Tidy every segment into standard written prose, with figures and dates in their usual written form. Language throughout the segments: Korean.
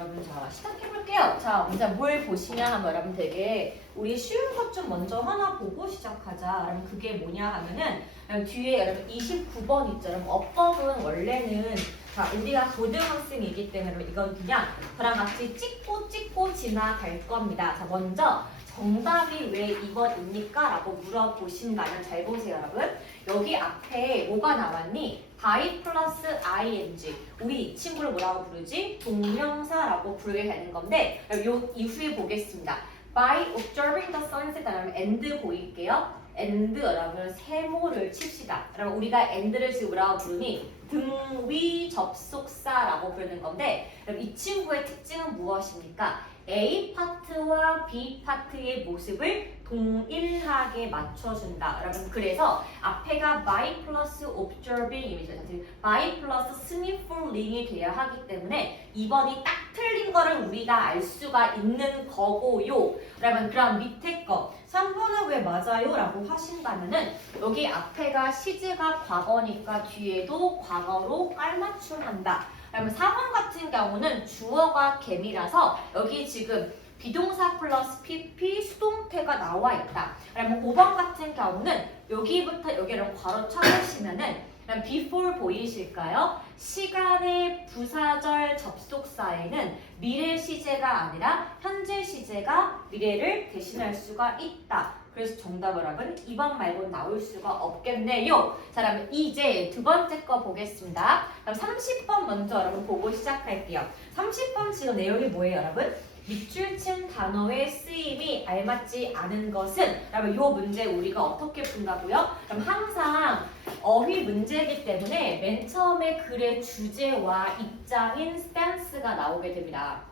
여러분 자 시작해볼게요. 자 먼저 뭘 보시냐 하면 여러분 되게 우리 쉬운 것 좀 먼저 하나 보고 시작하자. 그럼 그게 뭐냐 하면은 뒤에 여러분 29번 있죠. 여러분 어법은 원래는 자 우리가 고등학생이기 때문에 이건 그냥 저랑 같이 찍고 지나갈 겁니다. 자 먼저 정답이 왜 2번입니까? 라고 물어보신다면 잘 보세요 여러분. 여기 앞에 뭐가 나왔니? by 플러스 ing. 우리 이 친구를 뭐라고 부르지? 동명사라고 부르게 되는 건데 요 이후에 보겠습니다. by observing the sunset 다음에 and 보일게요. and 여러분 세모를 칩시다. 여러분 우리가 and를 지금 뭐라고 부르니? 등위 접속사라고 부르는 건데 여러분 이 친구의 특징은 무엇입니까? A 파트와 B 파트의 모습을 동일하게 맞춰준다. 여러분 그래서 앞에가 by 플러스 observing by 플러스 sniffing이 돼야 하기 때문에 2번이 딱 틀린 거를 우리가 알 수가 있는 거고요. 여러분 그럼 밑에 거 3번은 왜 맞아요? 라고 하신다면은 여기 앞에가 시제가 과거니까 뒤에도 과거로 깔맞춤한다. 그러면 4번 같은 경우는 주어가 개미라서 여기 지금 비동사 플러스 PP 수동태가 나와 있다. 그러면 5번 같은 경우는 여기부터 여기를 괄호 쳐보시면은 before 보이실까요? 시간의 부사절 접속사에는 미래 시제가 아니라 현재 시제가 미래를 대신할 수가 있다. 그래서 정답 여러분 2번 말고 나올 수가 없겠네요. 자 그러면 이제 두 번째 거 보겠습니다. 그럼 30번 먼저 여러분 보고 시작할게요. 30번 지금 내용이 뭐예요 여러분? 밑줄 친 단어의 쓰임이 알맞지 않은 것은 여러분 이 문제 우리가 어떻게 푼다고요? 그럼 항상 어휘 문제이기 때문에 맨 처음에 글의 주제와 입장인 스탠스가 나오게 됩니다.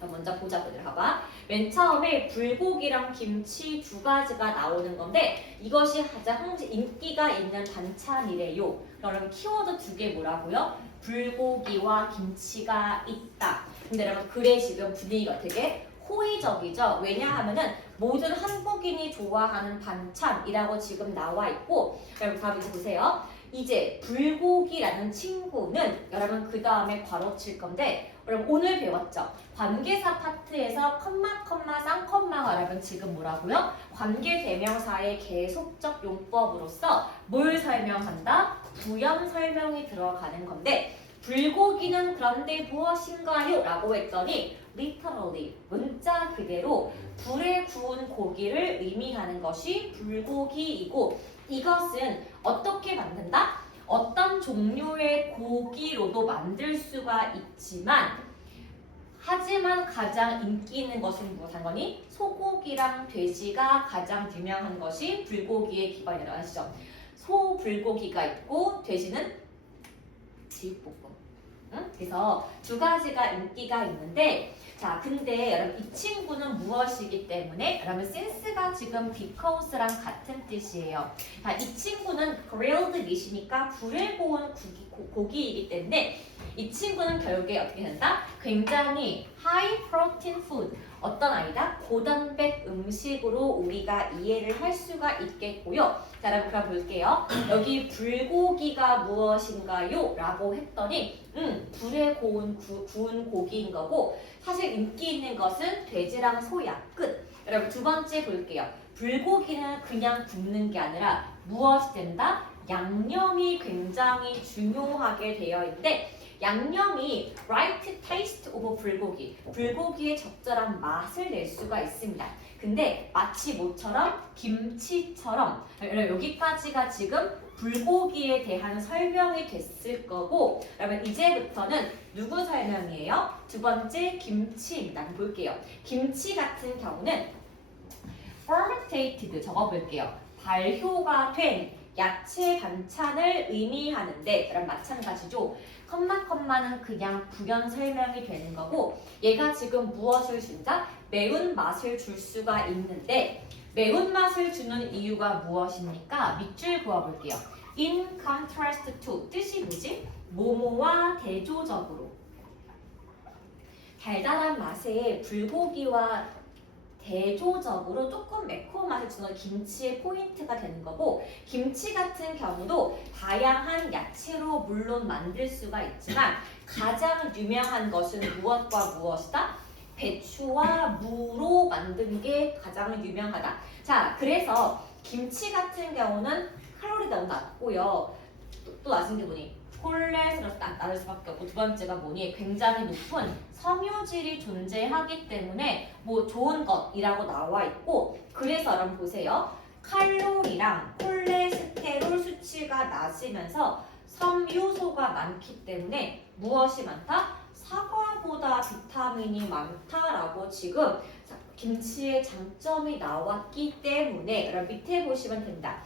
먼저 보자 봐봐. 맨 처음에 불고기랑 김치 두 가지가 나오는 건데 이것이 가장 인기가 있는 반찬이래요. 그럼 키워드 두 개 뭐라고요? 불고기와 김치가 있다. 근데 여러분 글의 지금 분위기가 되게 호의적이죠. 왜냐하면은 모든 한국인이 좋아하는 반찬이라고 지금 나와 있고 여러분 다음 이제 보세요. 이제 불고기라는 친구는 여러분 그 다음에 괄호 칠 건데 여러분 오늘 배웠죠? 관계사 파트에서 컴마 쌍컴마가 여러분 지금 뭐라고요? 관계대명사의 계속적 용법으로서 뭘 설명한다? 부연 설명이 들어가는 건데 불고기는 그런데 무엇인가요? 라고 했더니 literally 문자 그대로 불에 구운 고기를 의미하는 것이 불고기이고 이것은 어떻게 만든다? 어떤 종류의 고기로도 만들 수가 있지만 하지만 가장 인기 있는 것은 무엇한 거니? 소고기랑 돼지가 가장 유명한 것이 불고기의 기반이라고 하시죠. 소 불고기가 있고 돼지는 제육볶음. 응? 그래서 두 가지가 인기가 있는데 자 근데 여러분 이 친구는 무엇이기 때문에 여러분 since가 지금 because랑 같은 뜻이에요. 자, 이 친구는 grilled meat이니까 불에 구운 고기이기 때문에 이 친구는 결국에 어떻게 된다? 굉장히 high protein food 어떤 아이다? 고단백 음식으로 우리가 이해를 할 수가 있겠고요. 자, 여러분 그럼 볼게요. 여기 불고기가 무엇인가요? 라고 했더니 불에 구운 고기인 거고 사실 인기 있는 것은 돼지랑 소야. 끝. 여러분 두 번째 볼게요. 불고기는 그냥 굽는 게 아니라 무엇이 된다? 양념이 굉장히 중요하게 되어 있는데 양념이 right taste of 불고기, 불고기의 적절한 맛을 낼 수가 있습니다. 근데 마치 뭐처럼? 김치처럼 여기까지가 지금 불고기에 대한 설명이 됐을 거고 여러분 이제부터는 누구 설명이에요? 두 번째 김치입니다. 볼게요. 김치 같은 경우는 fermented 적어볼게요. 발효가 된 야채 반찬을 의미하는데 그럼 마찬가지죠. 컴마는 그냥 부연 설명이 되는 거고 얘가 지금 무엇을 준다? 매운맛을 줄 수가 있는데 매운맛을 주는 이유가 무엇입니까? 밑줄 그어볼게요. In contrast to 뜻이 뭐지? 뭐뭐와 대조적으로 달달한 맛에 불고기와 대조적으로 조금 매콤한 맛을 주는 김치의 포인트가 되는 거고, 김치 같은 경우도 다양한 야채로 물론 만들 수가 있지만 가장 유명한 것은 무엇과 무엇이다? 배추와 무로 만든 게 가장 유명하다. 자, 그래서 김치 같은 경우는 칼로리가 너무 낮고요. 또 낮은 게 뭐니? 콜레스테롤이 낮을 수밖에 없고, 두 번째가 뭐니? 굉장히 높은 섬유질이 존재하기 때문에 뭐 좋은 것이라고 나와 있고, 그래서 여러분 보세요. 칼로리랑 콜레스테롤 수치가 낮으면서 섬유소가 많기 때문에 무엇이 많다? 사과보다 비타민이 많다라고 지금 김치의 장점이 나왔기 때문에 여러분 밑에 보시면 된다.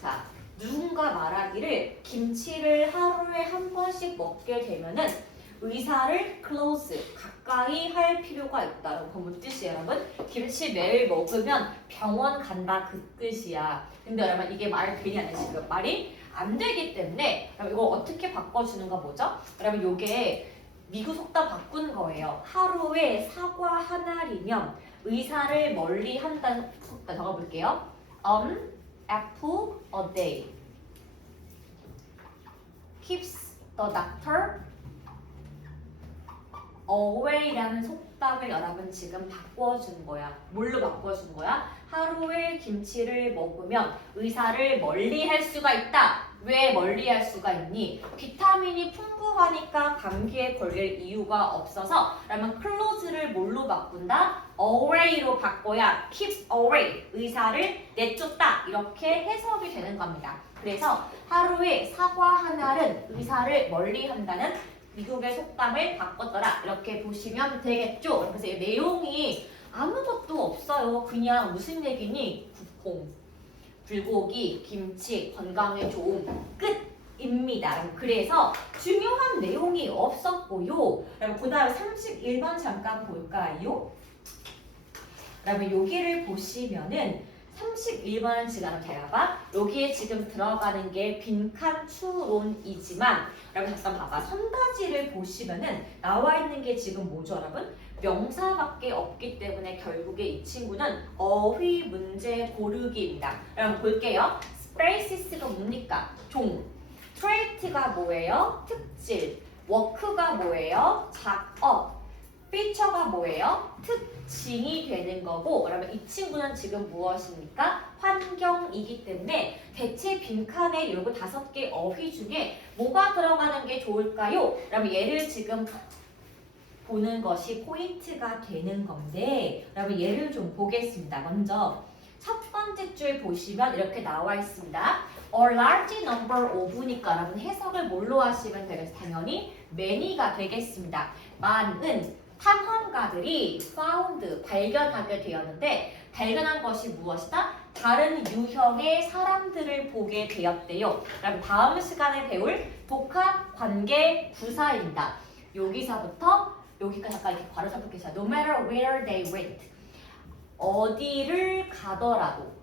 자, 누군가 말하기를 김치를 하루에 한 번씩 먹게 되면은 의사를 close, 가까이 할 필요가 있다라고 보면 뜻이에요, 여러분. 김치 매일 먹으면 병원 간다 그 뜻이야. 근데 여러분 이게 말 되냐 안 지금 말이 안 되기 때문에 여러분 이거 어떻게 바꿔주는 거 뭐죠? 여러분 요게 미국 속담 바꾼 거예요. 하루에 사과 하나리면 의사를 멀리 한다는 속담 적어볼게요. Apple a day keeps the doctor away라는 속담을 여러분 지금 바꿔준 거야. 뭘로 바꿔준 거야? 하루에 김치를 먹으면 의사를 멀리 할 수가 있다. 왜 멀리 할 수가 있니? 비타민이 풍부하니까 감기에 걸릴 이유가 없어서 그러면 close를 뭘로 바꾼다? away로 바꿔야 keep away, 의사를 내쫓다 이렇게 해석이 되는 겁니다. 그래서 하루에 사과 하나는 의사를 멀리 한다는 미국의 속담을 바꿨더라 이렇게 보시면 되겠죠. 그래서 이 내용이 아무것도 없어요. 그냥 무슨 얘기니? 국뽕, 불고기, 김치, 건강에 좋은 끝입니다. 그래서 중요한 내용이 없었고요. 그 다음 31번 잠깐 볼까요? 그러면 여기를 보시면은 31번은 지금 잘 봐봐. 여기에 지금 들어가는 게 빈칸 추론이지만 여러분 잠깐 봐봐. 선다지를 보시면은 나와 있는 게 지금 뭐죠 여러분? 명사밖에 없기 때문에 결국에 이 친구는 어휘 문제 고르기입니다. 여러분 볼게요. 스페이시스가 뭡니까? 종. 트레이트가 뭐예요? 특질. 워크가 뭐예요? 작업. 피처가 뭐예요? 특징이 되는 거고, 그러면 이 친구는 지금 무엇입니까? 환경이기 때문에 대체 빈칸에 요거 5개 어휘 중에 뭐가 들어가는 게 좋을까요? 그러면 얘를 지금 보는 것이 포인트가 되는 건데, 그러면 얘를 좀 보겠습니다. 먼저 첫 번째 줄 보시면 이렇게 나와 있습니다. A large number of니까 여러분 해석을 뭘로 하시면 되겠어요? 당연히 many가 되겠습니다. 많은 탐험가들이 found, 발견하게 되었는데 발견한 것이 무엇이다? 다른 유형의 사람들을 보게 되었대요. 그럼 다음 시간에 배울 복합 관계 부사입니다. 여기서부터 여기까지 잠깐 이렇게 괄호 잡고 계세요. No matter where they went. 어디를 가더라도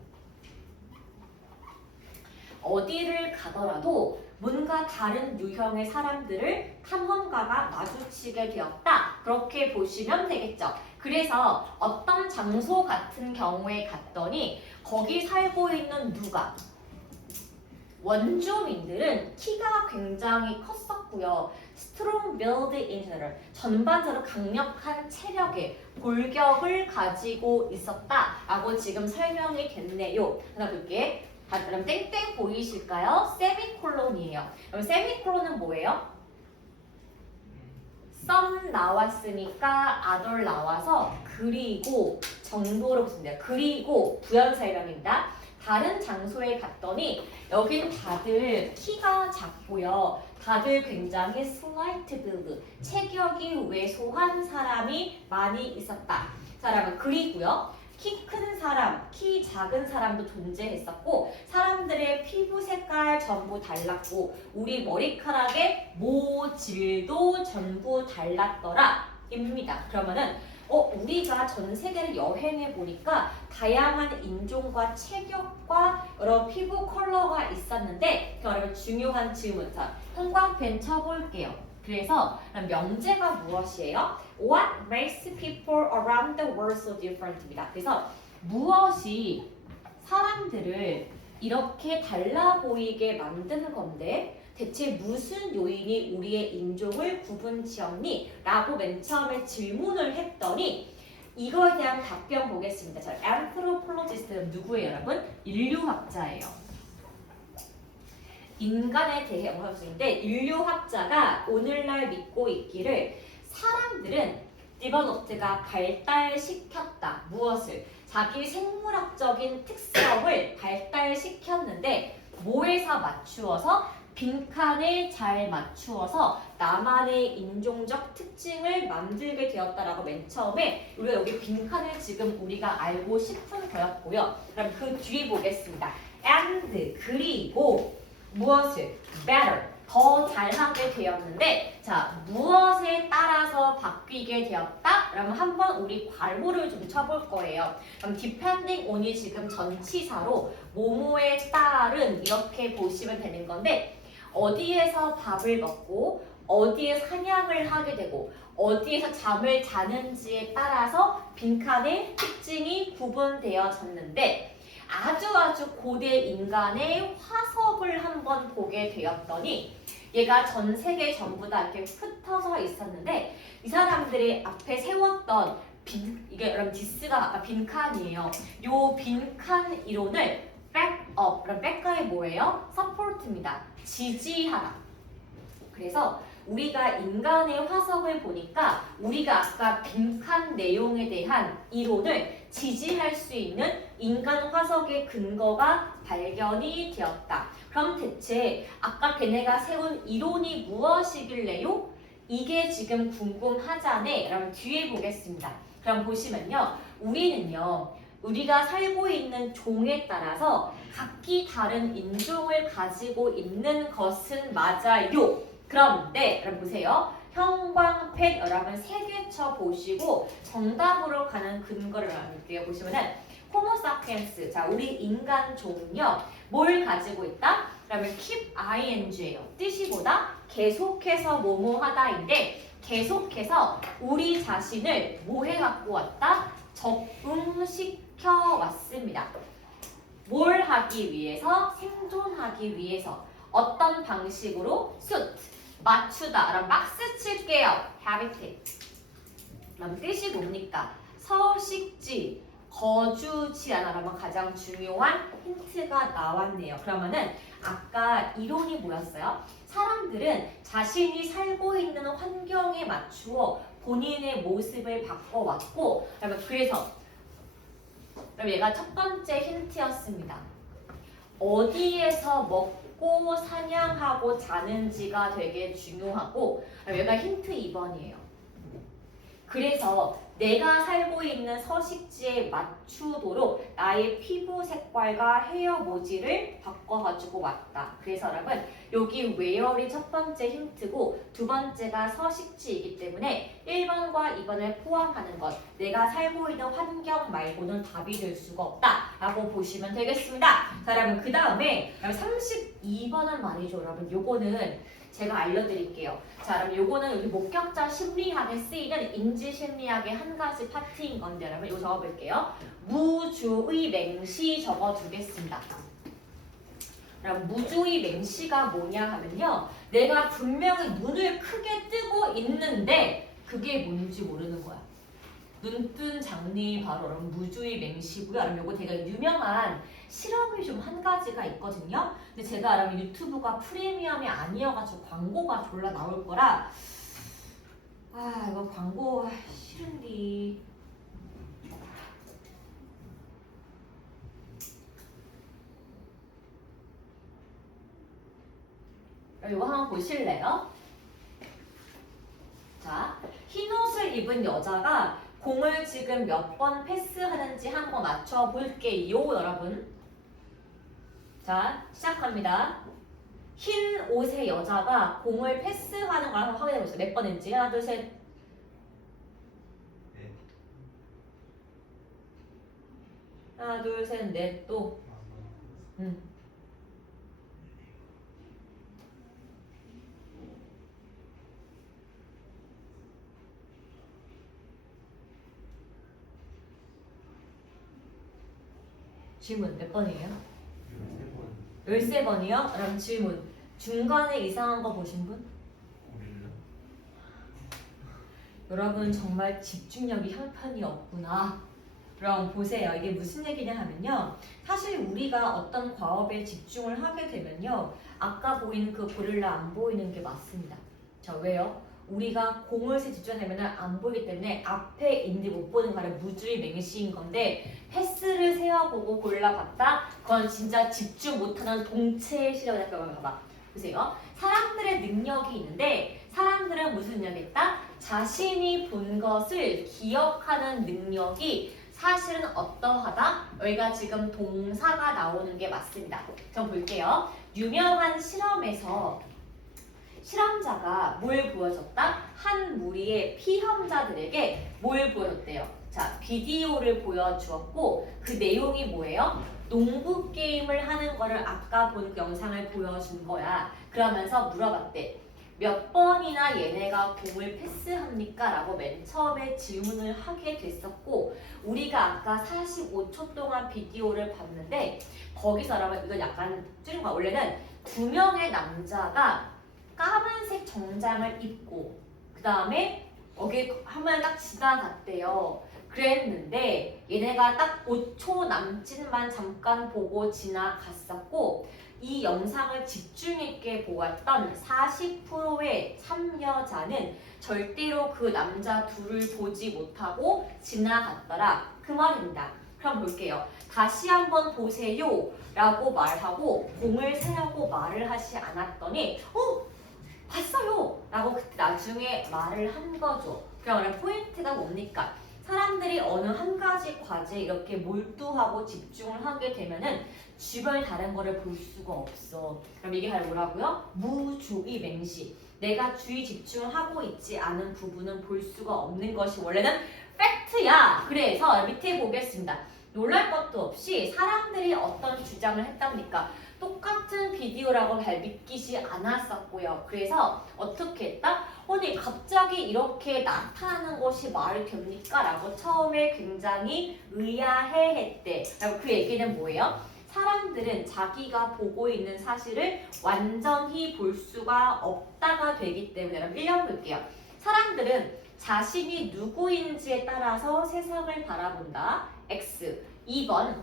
뭔가 다른 유형의 사람들을 탐험가가 마주치게 되었다. 그렇게 보시면 되겠죠. 그래서 어떤 장소 같은 경우에 갔더니 거기 살고 있는 누가? 원주민들은 키가 굉장히 컸었고요. strong build in general, 전반적으로 강력한 체력의 골격을 가지고 있었다라고 지금 설명이 됐네요. 하나 볼게. 그럼 땡땡 보이실까요? 세미콜론이에요. 그럼 세미콜론은 뭐예요? some 나왔으니까 other 나와서 그리고 정도로 붙습니다. 그리고 부연 설명입니다. 다른 장소에 갔더니 여긴 다들 키가 작고요. 다들 굉장히 slight build, 체격이 왜소한 사람이 많이 있었다. 자, 여러분 그리고요. 키 큰 사람, 키 작은 사람도 존재했었고 사람들의 피부 색깔 전부 달랐고 우리 머리카락의 모질도 전부 달랐더라 입니다. 그러면은 우리가 전 세계를 여행해 보니까 다양한 인종과 체격과 여러 피부 컬러가 있었는데 여러분 중요한 질문. 자, 형광펜 쳐볼게요. 그래서 명제가 무엇이에요? What makes people around the world so different입니다. 그래서 무엇이 사람들을 이렇게 달라 보이게 만드는 건데 대체 무슨 요인이 우리의 인종을 구분지었니? 라고 맨 처음에 질문을 했더니 이거에 대한 답변 보겠습니다. 자, anthropologist는 누구예요, 여러분? 인류학자예요. 인간에 대해 연구하는데 인류학자가 오늘날 믿고 있기를 사람들은 developed가 발달시켰다. 무엇을? 자기 생물학적인 특성을 발달시켰는데 뭐에서 맞추어서? 빈칸에 잘 맞추어서 나만의 인종적 특징을 만들게 되었다라고 맨 처음에 우리가 여기 빈칸을 지금 우리가 알고 싶은 거였고요. 그럼 그 뒤에 보겠습니다. and 그리고 무엇을? better 더 잘하게 되었는데 자 무엇에 따라서 바뀌게 되었다? 그러면 한번 우리 괄호를 좀 쳐볼 거예요. 그럼 depending on이 지금 전치사로 뭐뭐에 따른 이렇게 보시면 되는 건데 어디에서 밥을 먹고 어디에 사냥을 하게 되고 어디에서 잠을 자는지에 따라서 빈칸의 특징이 구분되어졌는데 아주 고대 인간의 화석을 한번 보게 되었더니 얘가 전 세계 전부 다 이렇게 흩어져 있었는데 이 사람들이 앞에 세웠던 이게 여러분 디스가 아까 빈칸이에요. 요 빈칸 이론을 백업, 그럼 백가에 뭐예요? 서포트입니다. 지지하라. 그래서 우리가 인간의 화석을 보니까 우리가 아까 빈칸 내용에 대한 이론을 지지할 수 있는 인간 화석의 근거가 발견이 되었다. 그럼 대체 아까 걔네가 세운 이론이 무엇이길래요? 이게 지금 궁금하잖아요. 그럼 뒤에 보겠습니다. 그럼 보시면요. 우리가 살고 있는 종에 따라서 각기 다른 인종을 가지고 있는 것은 맞아요. 그런데 여러분 보세요. 형광펜 여러분 3개 쳐보시고 정답으로 가는 근거를 알아볼게요. 보시면은 호모사피엔스 자 우리 인간 종요 뭘 가지고 있다? 그러면 keep ing예요. 뜻이 보다 계속해서 뭐뭐하다인데 계속해서 우리 자신을 뭐해 갖고 왔다? 적응시켜 왔습니다. 뭘 하기 위해서? 생존하기 위해서. 어떤 방식으로? suit 맞추다. 그럼 박스 칠게요. habitat. 그럼 뜻이 뭡니까? 서식지, 거주지 하나라면 가장 중요한 힌트가 나왔네요. 그러면은 아까 이론이 뭐였어요? 사람들은 자신이 살고 있는 환경에 맞추어 본인의 모습을 바꿔왔고 그래서 그럼 얘가 첫 번째 힌트였습니다. 어디에서 먹고 사냥하고 자는지가 되게 중요하고 얘가 힌트 2번이에요. 그래서 내가 살고 있는 서식지에 맞추도록 나의 피부 색깔과 헤어 모지를 바꿔가지고 왔다. 그래서 여러분 여기 where이 첫 번째 힌트고 두 번째가 서식지이기 때문에 1번과 2번을 포함하는 것 내가 살고 있는 환경 말고는 답이 될 수가 없다 라고 보시면 되겠습니다. 자 여러분 그 다음에 32번은 말이죠. 여러분 요거는 제가 알려드릴게요. 자, 그럼 요거는 여기 목격자 심리학에 쓰이는 인지 심리학의 한 가지 파트인 건데 여러분 이거 적어볼게요. 무주의 맹시 적어두겠습니다. 그럼 무주의 맹시가 뭐냐 하면요. 내가 분명히 눈을 크게 뜨고 있는데 그게 뭔지 모르는 거야. 눈뜬 장님이 바로 여러분 무주의 맹시고요. 여러분 요거 되게 유명한 실험이 좀 한 가지가 있거든요. 근데 제가 여러분 유튜브가 프리미엄이 아니어가지고 광고가 졸라 나올 거라 이거 광고 싫은디. 이거 한번 보실래요? 자, 흰 옷을 입은 여자가 공을 지금 몇 번 패스하는지 한번 맞춰볼게요, 여러분. 자, 시작합니다. 흰 옷의 여자가 공을 패스하는 걸 한번 확인해보세요. 몇 번인지. 하나, 둘, 셋. 하나, 둘, 셋, 넷, 또. 질문 몇 번이에요? 13번. 13번이요? 그럼 질문. 중간에 이상한 거 보신 분? 우리는 여러분 정말 집중력이 형편이 없구나. 그럼 보세요. 이게 무슨 얘기냐 하면요. 사실 우리가 어떤 과업에 집중을 하게 되면요. 아까 보이는 그 고릴라 안 보이는 게 맞습니다. 자, 왜요? 우리가 공을 세 집중하면 안 보이기 때문에 앞에 있는데 못 보는 거는 무주의 맹시인 건데 패스를 세어보고 골라봤다? 그건 진짜 집중 못하는 동체의 시력을 봐봐. 보세요. 사람들의 능력이 있는데 사람들은 무슨 능력이 있다? 자신이 본 것을 기억하는 능력이 사실은 어떠하다? 여기가 지금 동사가 나오는 게 맞습니다. 좀 볼게요. 유명한 실험에서 실험자가 뭘 보여줬다? 한 무리의 피험자들에게 뭘 보여줬대요? 자, 비디오를 보여주었고 그 내용이 뭐예요? 농구 게임을 하는 거를 아까 본 그 영상을 보여준 거야. 그러면서 물어봤대. 몇 번이나 얘네가 공을 패스합니까? 라고 맨 처음에 질문을 하게 됐었고 우리가 아까 45초 동안 비디오를 봤는데 거기서 여러분 이건 약간 줄인 거야. 원래는 2명의 남자가 까만색 정장을 입고 그 다음에 여기 화면에 딱 지나갔대요. 그랬는데 얘네가 딱 5초 남짓만 잠깐 보고 지나갔었고 이 영상을 집중 있게 보았던 40%의 참여자는 절대로 그 남자 둘을 보지 못하고 지나갔더라. 그 말입니다. 그럼 볼게요. 다시 한번 보세요 라고 말하고 공을 세라고 말을 하지 않았더니 봤어요 라고 그때 나중에 말을 한 거죠. 그럼 포인트가 뭡니까? 사람들이 어느 한 가지 과제에 이렇게 몰두하고 집중을 하게 되면은 주변의 다른 거를 볼 수가 없어. 그럼 이게 바로 뭐라고요? 무주의 맹시. 내가 주의 집중을 하고 있지 않은 부분은 볼 수가 없는 것이 원래는 팩트야. 그래서 밑에 보겠습니다. 놀랄 것도 없이 사람들이 어떤 주장을 했답니까? 똑같은 비디오라고 잘 믿기지 않았었고요. 그래서 어떻게 했다? 아니 갑자기 이렇게 나타나는 것이 말이 됩니까? 라고 처음에 굉장히 의아해했대. 그리고 그 얘기는 뭐예요? 사람들은 자기가 보고 있는 사실을 완전히 볼 수가 없다가 되기 때문에 여러분 1번 볼게요. 사람들은 자신이 누구인지에 따라서 세상을 바라본다. X. 2번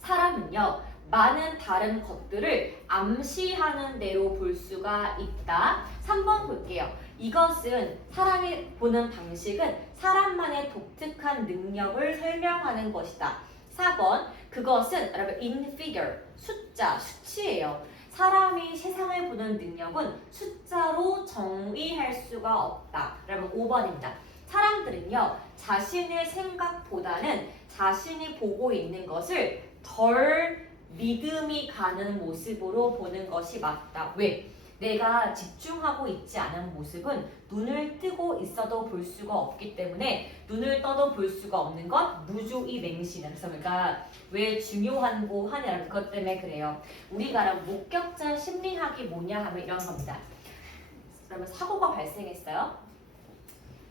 사람은요. 많은 다른 것들을 암시하는 대로 볼 수가 있다. 3번 볼게요. 이것은 사람이 보는 방식은 사람만의 독특한 능력을 설명하는 것이다. 4번 그것은 여러분 in figure 숫자, 수치예요. 사람이 세상을 보는 능력은 숫자로 정의할 수가 없다. 여러분 5번입니다. 사람들은요 자신의 생각보다는 자신이 보고 있는 것을 덜 믿음이 가는 모습으로 보는 것이 맞다. 왜? 내가 집중하고 있지 않은 모습은 눈을 뜨고 있어도 볼 수가 없기 때문에 눈을 떠도 볼 수가 없는 것 무주의 맹시다. 그래서 우리가 왜 중요한 고 하냐 그것 때문에 그래요. 우리가 목격자 심리학이 뭐냐 하면 이런 겁니다. 그러면 사고가 발생했어요.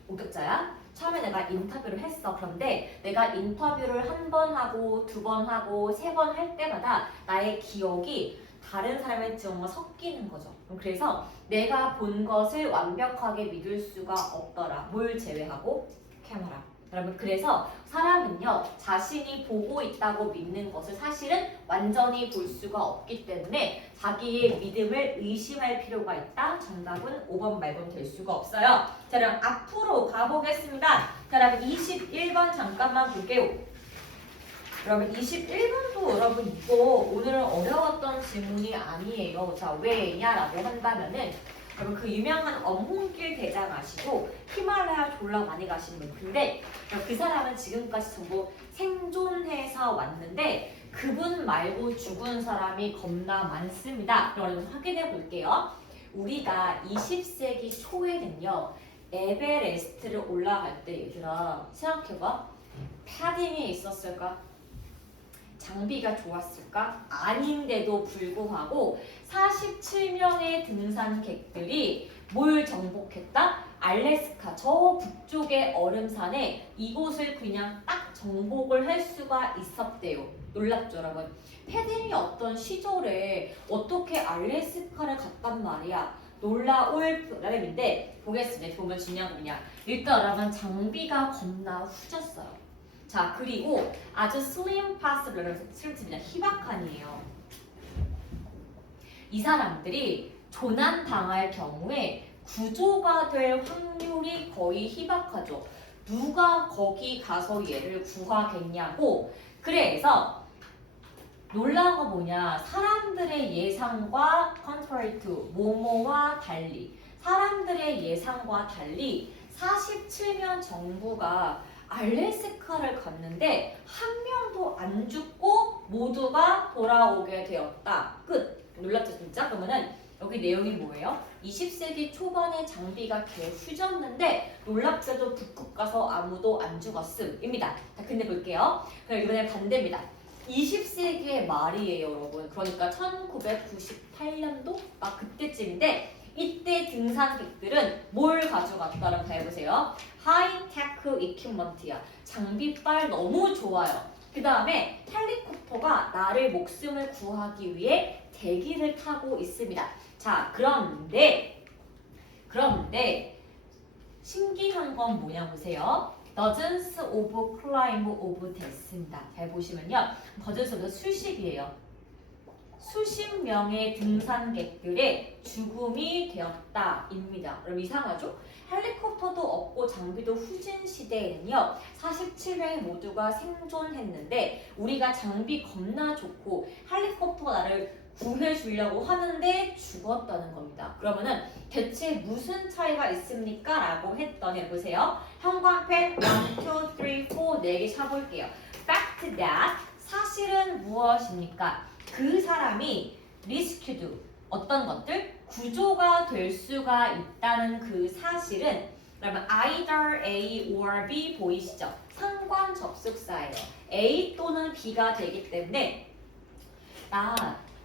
목격자야. 처음에 내가 인터뷰를 했어. 그런데 내가 인터뷰를 한 번 하고 두 번 하고 세 번 할 때마다 나의 기억이 다른 사람의 경우가 섞이는 거죠. 그래서 내가 본 것을 완벽하게 믿을 수가 없더라. 뭘 제외하고? 카메라. 여러분 그래서 사람은요 자신이 보고 있다고 믿는 것을 사실은 완전히 볼 수가 없기 때문에 자기의 믿음을 의심할 필요가 있다. 정답은 5번 말고는 될 수가 없어요. 자 그럼 앞으로 가보겠습니다. 자 여러분 21번 잠깐만 볼게요. 여러분 21번도 여러분 이거 오늘은 어려웠던 질문이 아니에요. 자 왜냐라고 한다면은 여러분 그 유명한 엄홍길 대장 아시고 히말라야 졸라 많이 가신 분. 근데 그 사람은 지금까지 전부 생존해서 왔는데 그분 말고 죽은 사람이 겁나 많습니다. 여러분 확인해 볼게요. 우리가 20세기 초에는요 에베레스트를 올라갈 때 얘들아 생각해봐. 패딩이 있었을까? 장비가 좋았을까? 아닌데도 불구하고 47명의 등산객들이 뭘 정복했다? 알래스카 저 북쪽의 얼음산에 이곳을 그냥 딱 정복을 할 수가 있었대요. 놀랍죠, 여러분? 패딩이 어떤 시절에 어떻게 알래스카를 갔단 말이야. 놀라울 프로그램인데 보겠습니다. 보면 중요한 거 뭐냐. 일단 여러분 장비가 겁나 후졌어요. 자, 그리고 아주 슬림 파스블, 슬림입니다. 희박한이에요. 이 사람들이 조난당할 경우에 구조가 될 확률이 거의 희박하죠. 누가 거기 가서 얘를 구하겠냐고. 그래서 놀라운 거 뭐냐. 사람들의 예상과 contrary to, 뭐뭐와 달리. 사람들의 예상과 달리 47명 정부가 알래스카를 갔는데 한 명도 안 죽고 모두가 돌아오게 되었다. 끝. 놀랍죠 진짜? 그러면은 여기 내용이 뭐예요? 20세기 초반에 장비가 개 후졌는데 놀랍게도 북극 가서 아무도 안 죽었음 입니다. 자, 근데 볼게요. 그럼 이번에 반대입니다. 20세기의 말이에요, 여러분. 그러니까 1998년도? 막 그때쯤인데 이때 등산객들은 뭘 가져갔다라고 해보세요. 하이테크 이퀴먼트야. 장비빨 너무 좋아요. 그 다음에 헬리콥터가 나를 목숨을 구하기 위해 대기를 타고 있습니다. 자, 그런데 신기한 건 뭐냐 보세요. Dozens of climb of death입니다. 잘 보시면요. Dozens부터 수십이에요. 수십 명의 등산객들의 죽음이 되었다입니다. 그럼 이상하죠? 헬리콥터도 없고 장비도 후진 시대에는요. 47명이 모두가 생존했는데 우리가 장비 겁나 좋고 헬리콥터가 나를 구해주려고 하는데 죽었다는 겁니다. 그러면은 대체 무슨 차이가 있습니까? 라고 했더니 보세요. 형광펜 1, 2, 3, 4 4개 쳐볼게요. Fact that 사실은 무엇입니까? 그 사람이 rescued 어떤 것들? 구조가 될 수가 있다는 그 사실은 그러면 either A or B 보이시죠? 상관 접속사예요. A 또는 B가 되기 때문에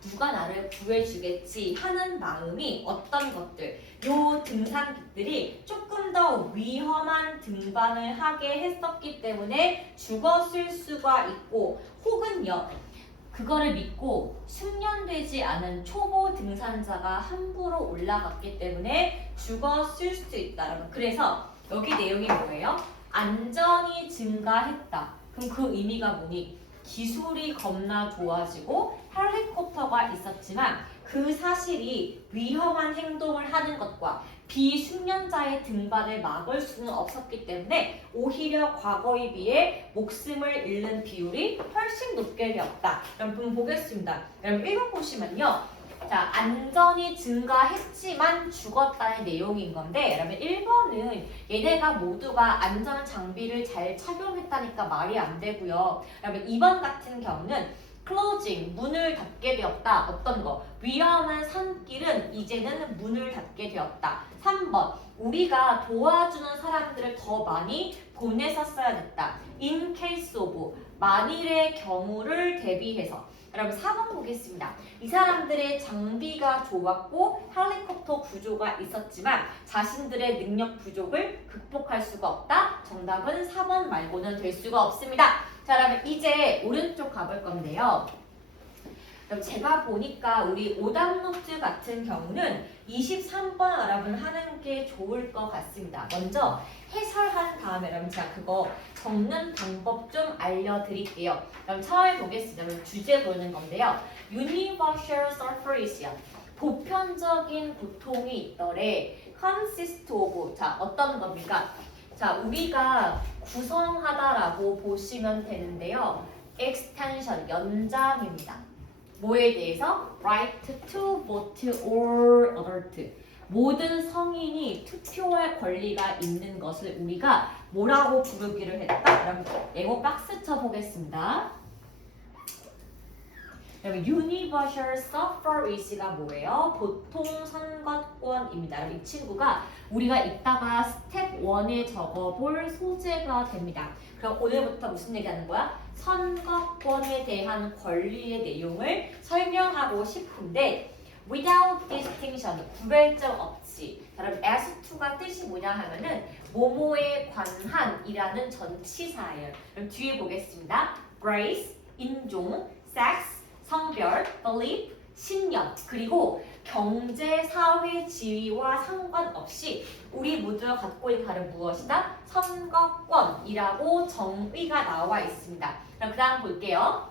누가 나를 구해주겠지 하는 마음이 어떤 것들 요 등산객들이 조금 더 위험한 등반을 하게 했었기 때문에 죽었을 수가 있고 혹은요 그거를 믿고 숙련되지 않은 초보 등산자가 함부로 올라갔기 때문에 죽었을 수도 있다. 그래서 여기 내용이 뭐예요? 안전이 증가했다. 그럼 그 의미가 뭐니? 기술이 겁나 좋아지고 헬리콥터가 있었지만 그 사실이 위험한 행동을 하는 것과 비숙련자의 등반을 막을 수는 없었기 때문에 오히려 과거에 비해 목숨을 잃는 비율이 훨씬 높게 되었다. 그럼 보겠습니다. 그럼 1번 보시면요. 자, 안전이 증가했지만 죽었다는 내용인 건데 그러면 1번은 얘네가 모두가 안전 장비를 잘 착용했다니까 말이 안 되고요. 그러면 2번 같은 경우는 closing, 문을 닫게 되었다. 어떤 거? 위험한 산길은 이제는 문을 닫게 되었다. 3번, 우리가 도와주는 사람들을 더 많이 보냈었어야 됐다. in case of, 만일의 경우를 대비해서. 여러분 4번 보겠습니다. 이 사람들의 장비가 좋았고 헬리콥터 구조가 있었지만 자신들의 능력 부족을 극복할 수가 없다. 정답은 4번 말고는 될 수가 없습니다. 자, 그러면 이제 오른쪽 가볼 건데요. 그럼 제가 보니까 우리 오답 노트 같은 경우는 23번 여러분 하는 게 좋을 것 같습니다. 먼저 해설한 다음에 여러분 제가 그거 적는 방법 좀 알려드릴게요. 그럼 처음에 보겠습니다. 그럼 주제 보는 건데요. Universal suffering이야. 보편적인 고통이 있더래. consist of. 자, 어떤 겁니까? 자, 우리가 구성하다라고 보시면 되는데요. extension, 연장입니다. 뭐에 대해서? right to vote or alert. 모든 성인이 투표할 권리가 있는 것을 우리가 뭐라고 부르기를 했다? 그럼 네모 박스 쳐보겠습니다. 그러면 universal suffrage가 뭐예요? 보통 선거권입니다. 이 친구가 우리가 이따가 스텝 1에 적어볼 소재가 됩니다. 그럼 오늘부터 무슨 얘기하는 거야? 선거권에 대한 권리의 내용을 설명하고 싶은데 without distinction, 구별점 없이 없이. 자, 여러분 as-to가 뜻이 뭐냐 하면은 뭐뭐에 관한이라는 전치사예요. 그럼 뒤에 보겠습니다. race, 인종, sex, 성별, belief, 신념, 그리고 경제, 사회, 지위와 상관없이 우리 모두가 갖고 있는 바로 무엇이다? 선거권이라고 정의가 나와 있습니다. 그럼 그 다음 볼게요.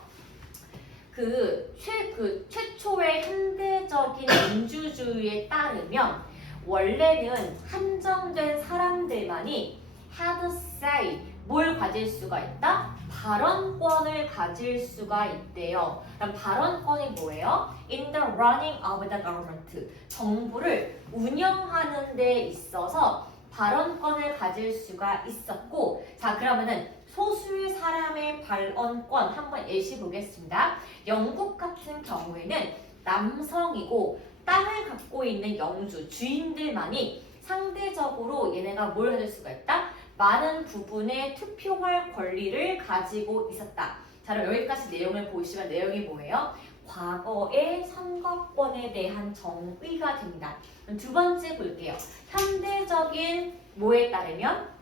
최초의 현대적인 민주주의에 따르면 원래는 한정된 사람들만이 had say, 뭘 가질 수가 있다? 발언권을 가질 수가 있대요. 그럼 발언권이 뭐예요? In the running of the government. 정부를 운영하는 데 있어서 발언권을 가질 수가 있었고, 자 그러면은 소수의 사람의 발언권 한번 예시 보겠습니다. 영국 같은 경우에는 남성이고 땅을 갖고 있는 영주, 주인들만이 상대적으로 얘네가 뭘 가질 수가 있다? 많은 부분의 투표할 권리를 가지고 있었다. 자, 그럼 여기까지 내용을 보시면 내용이 뭐예요? 과거의 선거권에 대한 정의가 됩니다. 그럼 두 번째 볼게요. 현대적인 뭐에 따르면?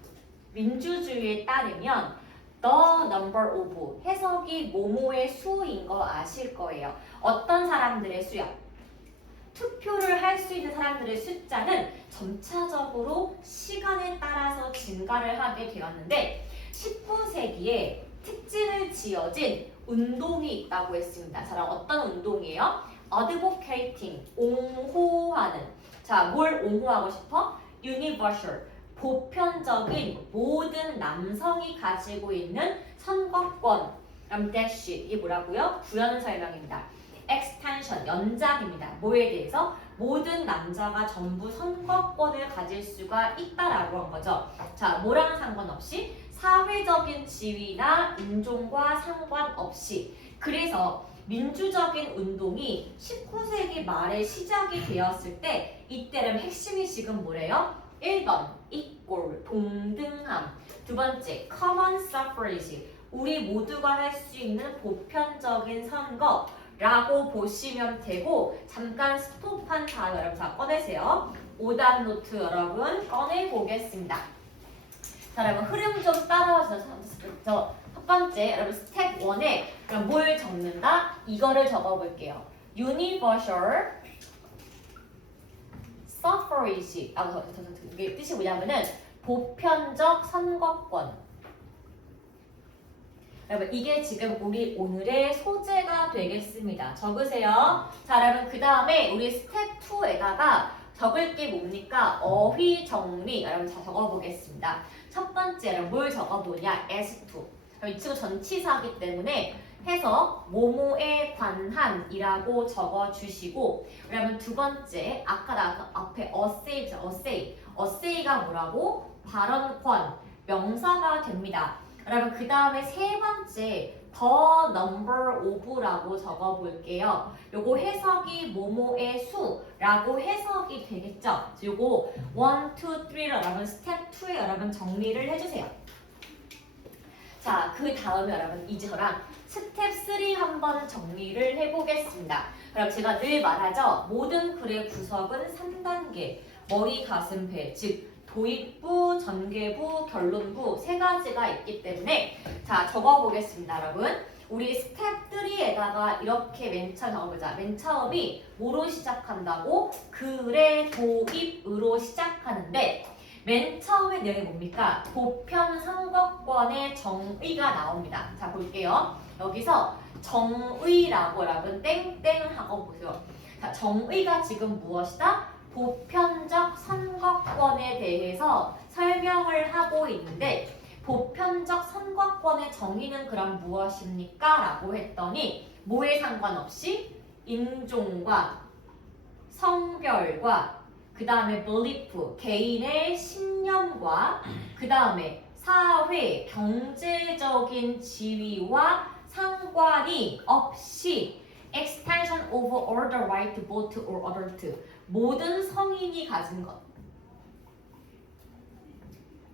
민주주의에 따르면 the number of 해석이 뭐뭐의 수인 거 아실 거예요. 어떤 사람들의 수야? 투표를 할 수 있는 사람들의 숫자는 점차적으로 시간에 따라서 증가를 하게 되었는데 19세기에 특징을 지어진 운동이 있다고 했습니다. 자, 그럼 어떤 운동이에요? advocating, 옹호하는. 자, 뭘 옹호하고 싶어? universal, 보편적인 모든 남성이 가지고 있는 선거권. 그럼 dash, 이게 뭐라고요? 부연 설명입니다. extension, 연장입니다. 뭐에 대해서? 모든 남자가 전부 선거권을 가질 수가 있다라고 한 거죠. 자, 뭐랑 상관없이? 사회적인 지위나 인종과 상관없이. 그래서 민주적인 운동이 19세기 말에 시작이 되었을 때 이때는 핵심이 지금 뭐래요? 1번, equal, 동등함. 두 번째, common suffrage, 우리 모두가 할 수 있는 보편적인 선거 라고 보시면 되고, 잠깐 스톱한 다음 여러분 다 꺼내세요. 오답 노트 여러분 꺼내보겠습니다. 자, 여러분 흐름 좀 따라와주세요. 첫 번째 여러분 스텝 1에 그럼 뭘 적는다? 이거를 적어볼게요. Universal Suffrage. 이게 뜻이 뭐냐면은 보편적 선거권. 여러분 이게 지금 우리 오늘의 소재가 되겠습니다. 적으세요. 자, 여러분 그 다음에 우리 스텝 2에다가 적을 게 뭡니까? 어휘 정리. 여러분 다 적어보겠습니다. 첫 번째 여러분 뭘 적어보냐? as-to. 이 친구 전치사기 때문에 해서 뭐뭐에 관한이라고 적어주시고, 여러분 두 번째 아까 나 앞에 assay가 뭐라고? 발언권, 명사가 됩니다. 여러분 그 다음에 세 번째 the number of라고 적어볼게요. 요거 해석이 뭐뭐의 수라고 해석이 되겠죠. 요거 1, 2, 3를 여러분 스텝 2에 여러분 정리를 해주세요. 자, 그 다음에 여러분 이제 저랑 스텝 3 한번 정리를 해보겠습니다. 그럼 제가 늘 말하죠. 모든 글의 구석은 3단계. 머리, 가슴, 배. 즉 도입부, 전개부, 결론부 세 가지가 있기 때문에 자 적어보겠습니다. 여러분 우리 스텝 3에다가 이렇게 맨 처음 적어보자. 맨 처음이 뭐로 시작한다고? 글의 도입으로 시작하는데 맨 처음에 내용이 뭡니까? 보편 선거권의 정의가 나옵니다. 자 볼게요. 여기서 정의라고 여러분 땡땡 하고 보세요. 자 정의가 지금 무엇이다? 보편적 선거권에 대해서 설명을 하고 있는데 보편적 선거권의 정의는 그럼 무엇입니까? 라고 했더니 뭐에 상관없이 인종과 성별과 그 다음에 belief, 개인의 신념과 그 다음에 사회, 경제적인 지위와 상관이 없이 extension over all the right to vote or adult, 모든 성인이 가진 것,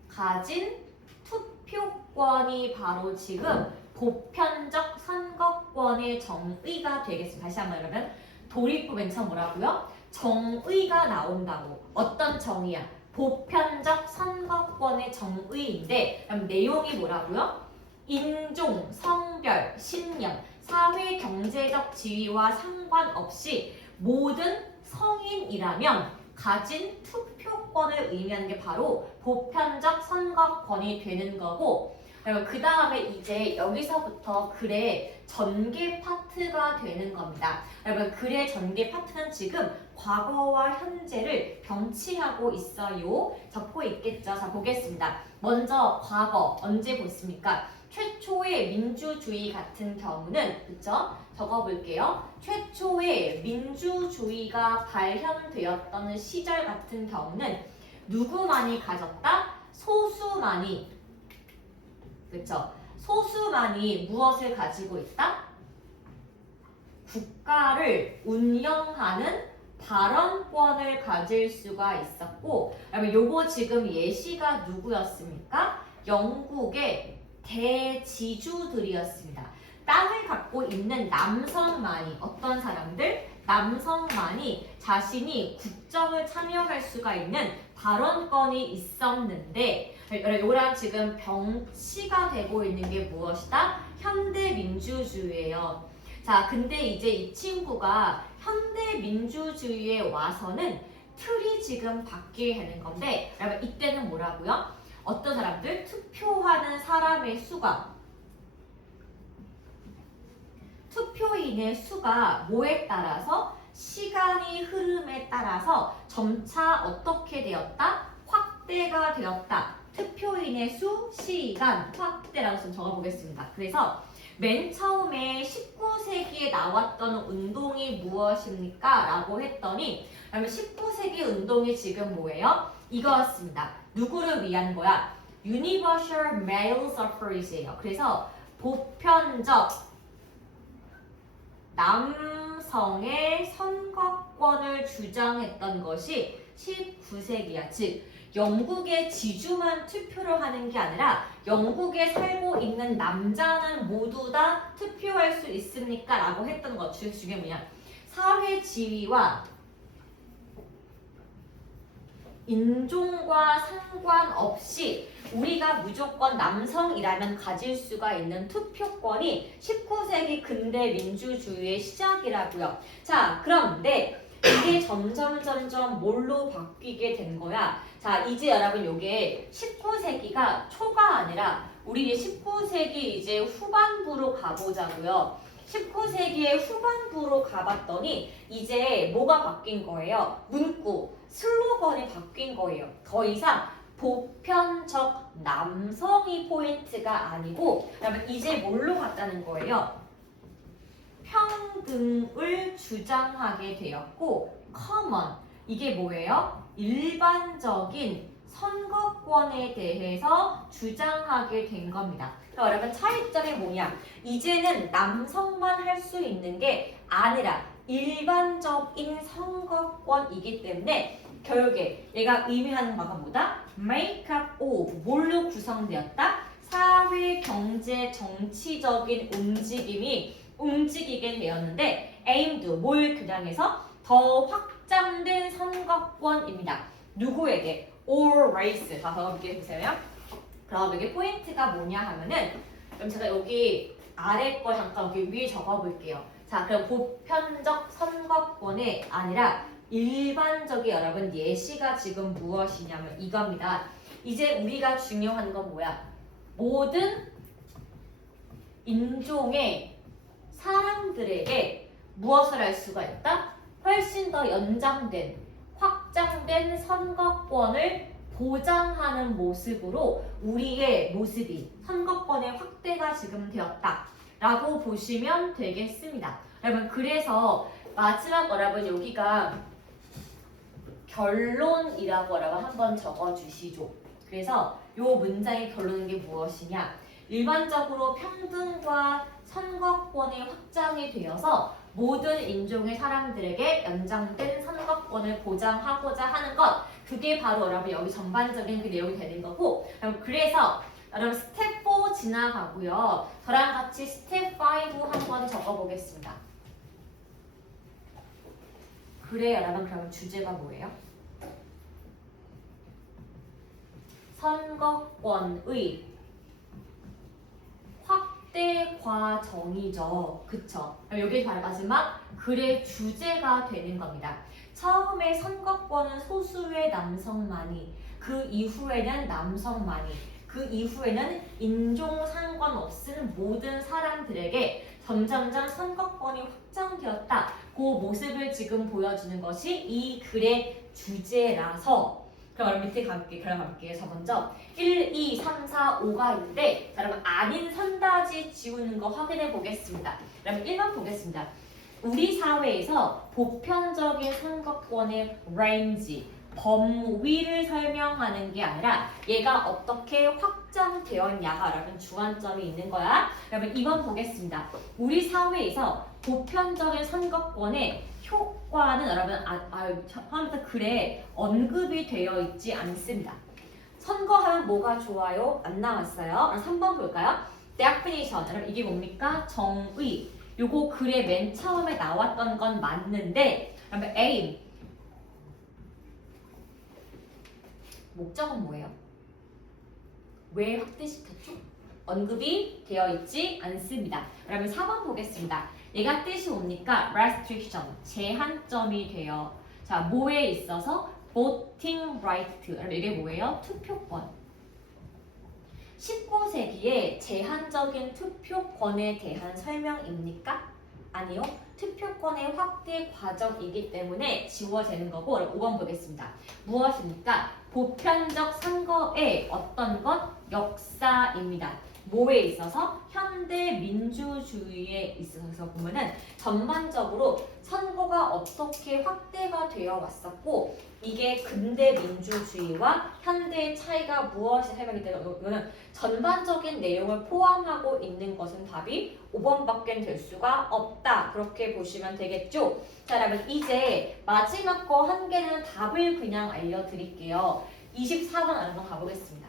가진 투표권이 바로 지금 보편적 선거권의 정의가 되겠습니다. 다시 한번 여러분 도입부 맨 처음 뭐라고요? 정의가 나온다고. 어떤 정의야? 보편적 선거권의 정의인데 그럼 내용이 뭐라고요? 인종, 성별, 신념, 사회 경제적 지위와 상관없이 모든 성인이라면 가진 투표권을 의미하는 게 바로 보편적 선거권이 되는 거고 그 다음에 이제 여기서부터 글의 전개 파트가 되는 겁니다. 여러분 글의 전개 파트는 지금 과거와 현재를 병치하고 있어요. 적고 있겠죠? 자 보겠습니다. 먼저 과거 언제 보십니까? 최초의 민주주의 같은 경우는 그쵸? 적어볼게요. 최초의 민주주의가 발현되었던 시절 같은 경우는 누구만이 가졌다? 소수만이 그쵸? 소수만이 무엇을 가지고 있다? 국가를 운영하는 발언권을 가질 수가 있었고 그러면 요거 지금 예시가 누구였습니까? 영국의 대지주들이었습니다. 땅을 갖고 있는 남성만이 어떤 사람들? 남성만이 자신이 국정을 참여할 수가 있는 발언권이 있었는데 요랑 지금 병치가 되고 있는 게 무엇이다? 현대민주주의예요. 자, 근데 이제 이 친구가 현대민주주의에 와서는 틀이 지금 바뀌게 되는 건데 여러분 이때는 뭐라고요? 어떤 사람들? 투표하는 사람의 수가 투표인의 수가 뭐에 따라서 시간이 흐름에 따라서 점차 어떻게 되었다? 확대가 되었다. 투표인의 수, 시간, 확대라고 좀 적어보겠습니다. 그래서 맨 처음에 19세기에 나왔던 운동이 무엇입니까? 라고 했더니 그러면 19세기 운동이 지금 뭐예요? 이거였습니다. 누구를 위한 거야? Universal Male Suffrage예요. 그래서 보편적 남성의 선거권을 주장했던 것이 19세기야. 즉 영국의 지주만 투표를 하는 게 아니라 영국에 살고 있는 남자는 모두 다 투표할 수 있습니까? 라고 했던 것 중에 뭐냐? 사회 지위와 인종과 상관없이 우리가 무조건 남성이라면 가질 수가 있는 투표권이 19세기 근대 민주주의의 시작이라고요. 자, 그런데 이게 점점 뭘로 바뀌게 된 거야? 자, 이제 여러분 요게 19세기가 초가 아니라 우리 이제 19세기 이제 후반부로 가보자고요. 19세기의 후반부로 가봤더니 이제 뭐가 바뀐 거예요? 문구, 슬로건이 바뀐 거예요. 더 이상 보편적 남성이 포인트가 아니고 그러면 이제 뭘로 갔다는 거예요? 평등을 주장하게 되었고 common, 이게 뭐예요? 일반적인 선거권에 대해서 주장하게 된 겁니다. 여러분 차이점이 뭐냐? 이제는 남성만 할 수 있는 게 아니라 일반적인 선거권이기 때문에 결국에 얘가 의미하는 바가 뭐다? Make up of, 뭘로 구성되었다? 사회, 경제, 정치적인 움직임이 움직이게 되었는데 aimed, 뭘 겨냥해서? 더 확장된 선거권입니다. 누구에게? All race. 자, 그럼 여기 보세요. 그럼 여기 포인트가 뭐냐 하면은 그럼 제가 여기 아래 거 잠깐 여기 위에 적어볼게요. 자, 그럼 보편적 선거권이 아니라 일반적인 여러분 예시가 지금 무엇이냐면 이겁니다. 이제 우리가 중요한 건 뭐야? 모든 인종의 사람들에게 무엇을 할 수가 있다? 훨씬 더 연장된, 확장된 선거권을 보장하는 모습으로 우리의 모습이 선거권의 확대가 지금 되었다 라고 보시면 되겠습니다. 여러분 그래서 마지막 여러분 여기가 결론이라고 여러분 한번 적어주시죠. 그래서 이 문장의 결론은 게 무엇이냐? 일반적으로 평등과 선거권이 확장이 되어서 모든 인종의 사람들에게 연장된 선거권을 보장하고자 하는 것, 그게 바로 여러분 여기 전반적인 그 내용이 되는 거고, 그래서 여러분 스텝 4 지나가고요. 저랑 같이 스텝 5 한번 적어보겠습니다. 그래 여러분 그러면 주제가 뭐예요? 선거권의 확대 과정이죠. 그쵸? 그럼 여기 바로 마지막 글의 주제가 되는 겁니다. 처음에 선거권은 소수의 남성만이, 그 이후에는 남성만이, 그 이후에는 인종 상관없은 모든 사람들에게 점점점 선거권이 확장되었다. 그 모습을 지금 보여주는 것이 이 글의 주제라서. 그럼 밑에 가볼게요. 자, 먼저 1, 2, 3, 4, 5가 있는데, 자, 여러분 아닌 선다지 지우는 거 확인해 보겠습니다. 그러면 1번 보겠습니다. 우리 사회에서 보편적인 선거권의 range, 범위를 설명하는 게 아니라 얘가 어떻게 확장되어 있냐라는 주안점이 있는 거야. 그러면 2번 보겠습니다. 우리 사회에서 보편적인 선거권의 효과는 여러분 처음부터 글에 언급이 되어 있지 않습니다. 선거하면 뭐가 좋아요? 안 나왔어요. 3번 볼까요? definition. 여러분 이게 뭡니까? 정의. 요거 글에 맨 처음에 나왔던 건 맞는데, 그러면 aim. 목적은 뭐예요? 왜 확대시켰죠? 언급이 되어 있지 않습니다. 그러면 4번 보겠습니다. 얘가 뜻이 뭡니까? restriction, 제한점이 되어. 자, 뭐에 있어서? voting right. 그럼 이게 뭐예요? 투표권. 19세기에 제한적인 투표권에 대한 설명입니까? 아니요. 투표권의 확대 과정이기 때문에 지워지는 거고. 5번 보겠습니다. 무엇입니까? 보편적 선거의 어떤 것? 역사입니다. 뭐에 있어서? 현대 민주주의에 있어서 보면은 전반적으로 선거가 어떻게 확대가 되어 왔었고, 이게 근대 민주주의와 현대의 차이가 무엇이 설명이 되는 거는 전반적인 내용을 포함하고 있는 것은 답이 5번밖에 될 수가 없다. 그렇게 보시면 되겠죠. 자, 여러분 이제 마지막 거 한 개는 답을 그냥 알려드릴게요. 24번 한번 가보겠습니다.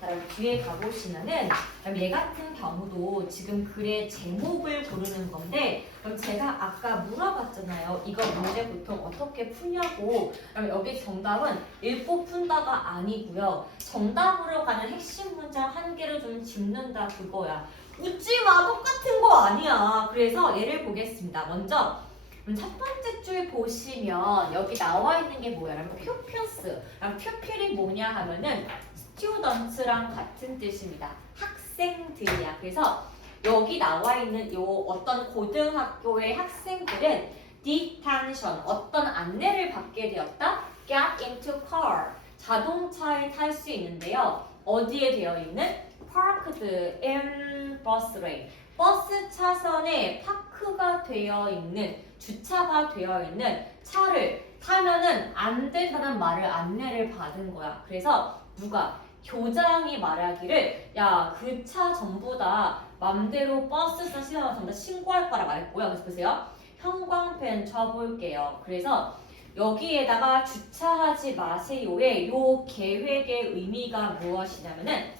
그럼 뒤에 가보시면은 얘 같은 경우도 지금 글의 제목을 고르는 건데, 그럼 제가 아까 물어봤잖아요. 이거 문제 보통 어떻게 푸냐고. 그럼 여기 정답은 읽고 푼다가 아니고요. 정답으로 가는 핵심 문장 한 개를 좀 짚는다 그거야. 웃지 마, 똑같은 거 아니야. 그래서 얘를 보겠습니다. 먼저 첫 번째 줄 보시면 여기 나와 있는 게 뭐야? pupils. pupil이 뭐냐 하면은 student랑 같은 뜻입니다. 학생들이야. 그래서 여기 나와 있는 요 어떤 고등학교의 학생들은 detention, 어떤 안내를 받게 되었다. get into car, 자동차에 탈 수 있는데요. 어디에 되어 있는? parked in bus lane, 버스 차선에 파크가 되어 있는, 주차가 되어 있는 차를 타면은 안 된다는 말을 안내를 받은 거야. 그래서 누가? 교장이 말하기를 야, 그 차 전부 다 맘대로 버스나 시간을 전부 다 신고할 거라 말했고요. 그래서 보세요. 형광펜 쳐볼게요. 그래서 여기에다가 주차하지 마세요의 요 계획의 의미가 무엇이냐면은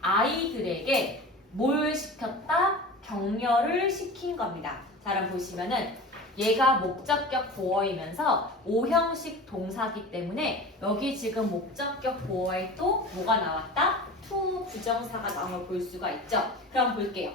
아이들에게 뭘 시켰다? 격려를 시킨 겁니다. 자, 그럼 보시면은 얘가 목적격 보어이면서 오형식 동사기 때문에 여기 지금 목적격 보어에 또 뭐가 나왔다? to 부정사가 나온 걸 볼 수가 있죠. 그럼 볼게요.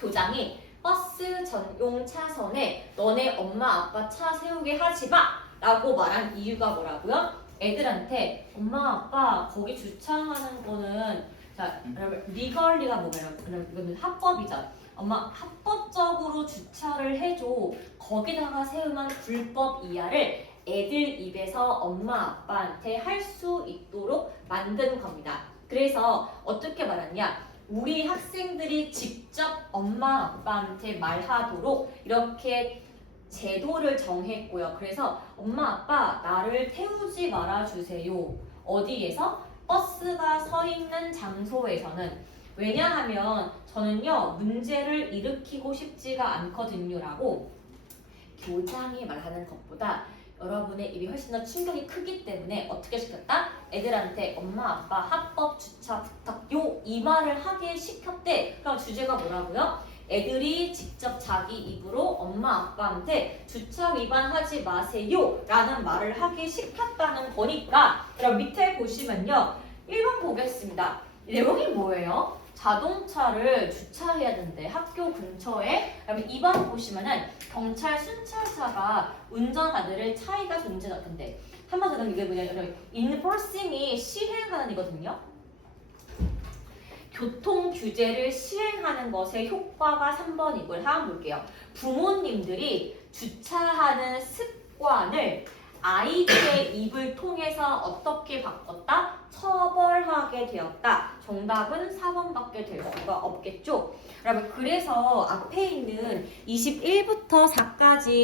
교장이 버스 전용 차선에 너네 엄마 아빠 차 세우게 하지 마! 라고 말한 이유가 뭐라고요? 애들한테 엄마 아빠 거기 주차하는 거는, 자, 여러분 리걸리가 뭐냐면 이거는 합법이죠. 엄마 합법적으로 주차를 해줘. 거기다가 세우면 불법 이하를 애들 입에서 엄마 아빠한테 할 수 있도록 만든 겁니다. 그래서 어떻게 말하냐? 우리 학생들이 직접 엄마 아빠한테 말하도록 이렇게 제도를 정했고요. 그래서 엄마 아빠 나를 태우지 말아주세요. 어디에서? 버스가 서 있는 장소에서는. 왜냐하면 저는요 문제를 일으키고 싶지가 않거든요 라고 교장이 말하는 것보다 여러분의 입이 훨씬 더 충격이 크기 때문에 어떻게 시켰다? 애들한테 엄마 아빠 합법 주차 부탁 요 이 말을 하게 시켰대. 그럼 주제가 뭐라고요? 애들이 직접 자기 입으로 엄마 아빠한테 주차 위반하지 마세요 라는 말을 하기 시켰다는 거니까 그럼 밑에 보시면요 1번 보겠습니다. 내용이 뭐예요? 자동차를 주차해야 된대 학교 근처에. 그러면 2번 보시면은 경찰 순찰차가 운전하들을 차이가 존재하던데 한 번 더 이게 뭐냐면 enforcing이 시행하는 이거든요. 교통 규제를 시행하는 것의 효과가 3번이고요. 한번 볼게요. 부모님들이 주차하는 습관을 아이들의 입을 통해서 어떻게 바꿨다? 처벌하게 되었다. 정답은 4번밖에 될 수가 없겠죠. 여러분 그래서 앞에 있는 21부터 4까지